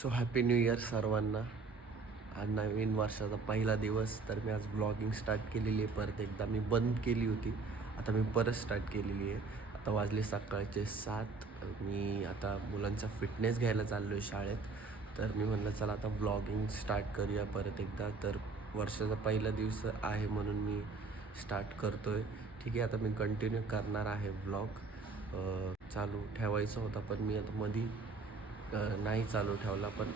So happy new year सर्वांना. आज नवीन वर्षाचा पहिला दिवस. तर मी आज ब्लॉगिंग स्टार्ट केलेली आहे. परत एकदा मी बंद केली होती, आता मी परत स्टार्ट केलेली आहे. आता वाजले सकाळचे 7. मी आता मुलांचा फिटनेस घ्यायला चाललो आहे शाळेत. तर मी म्हटलं चला आता ब्लॉगिंग स्टार्ट करूया परत एकदा. तर वर्षाचा पहिला दिवस आहे म्हणून मी स्टार्ट करतो आहे. ठीक आहे, आता मी कंटिन्यू करणार आहे ब्लॉग. चालू ठेवायचा होता पण मी आता मधी नाही चालू ठेवला. पण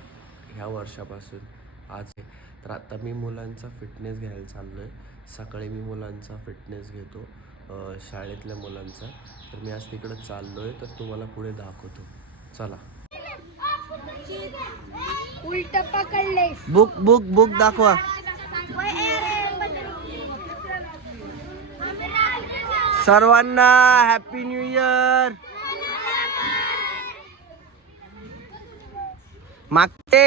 ह्या वर्षापासून आज आहे. तर आता मी मुलांचा फिटनेस घ्यायला चाललो आहे. सकाळी मी मुलांचा फिटनेस घेतो, शाळेतल्या मुलांचा. तर मी आज तिकडं चाललो आहे, तर तुम्हाला पुढे दाखवतो. चला. उलट पकडले. बुक बुक बुक दाखवा. सर्वांना हॅपी न्यू इयर. मागते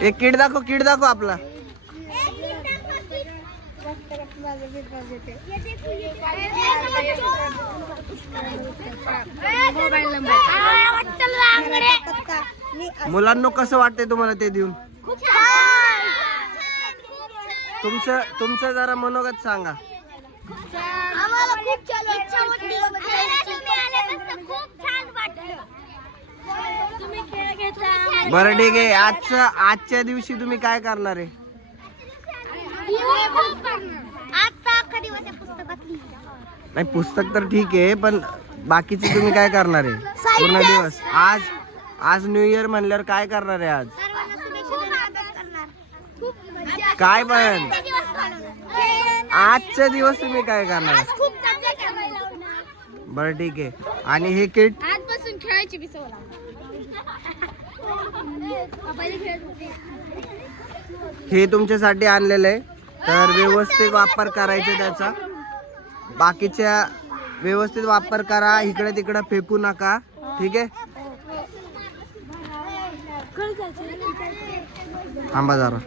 एक किट दाखव आपला. मुलांना कसं वाटतंय तुम्हाला ते देऊन? तुमचं जरा मनोगत सांगा. आम्हाला खूप छान वाटलं. तुम्ही खेळ घेतला. बरं ठीक आहे. आजच्या दिवशी तुम्ही काय करणार आहे? आजचा अख्खा दिवस आहे पुस्तकात लिहिला. नाही, पुस्तक तर ठीक आहे, पण बाकीचे तुम्ही काय करणार आहे पूर्ण दिवस? आज न्यू इयर म्हणल्यावर काय करणार आहे? आज सर्वांना शुभेच्छा देणार. काय पण आजच्या दिवस तुम्ही काय करणार आहे? खूप चांगलं खेळायला. बरं ठीक आहे. आणि हे किट आजपासून खेळायची बी सवय हे तुमच्यासाठी आणलेलं आहे. तर व्यवस्थित वापर करायचा त्याचा. बाकीच्या व्यवस्थित वापर करा. इकडे तिकडे फेकू नका. ठीक आहे. थांबा जरा.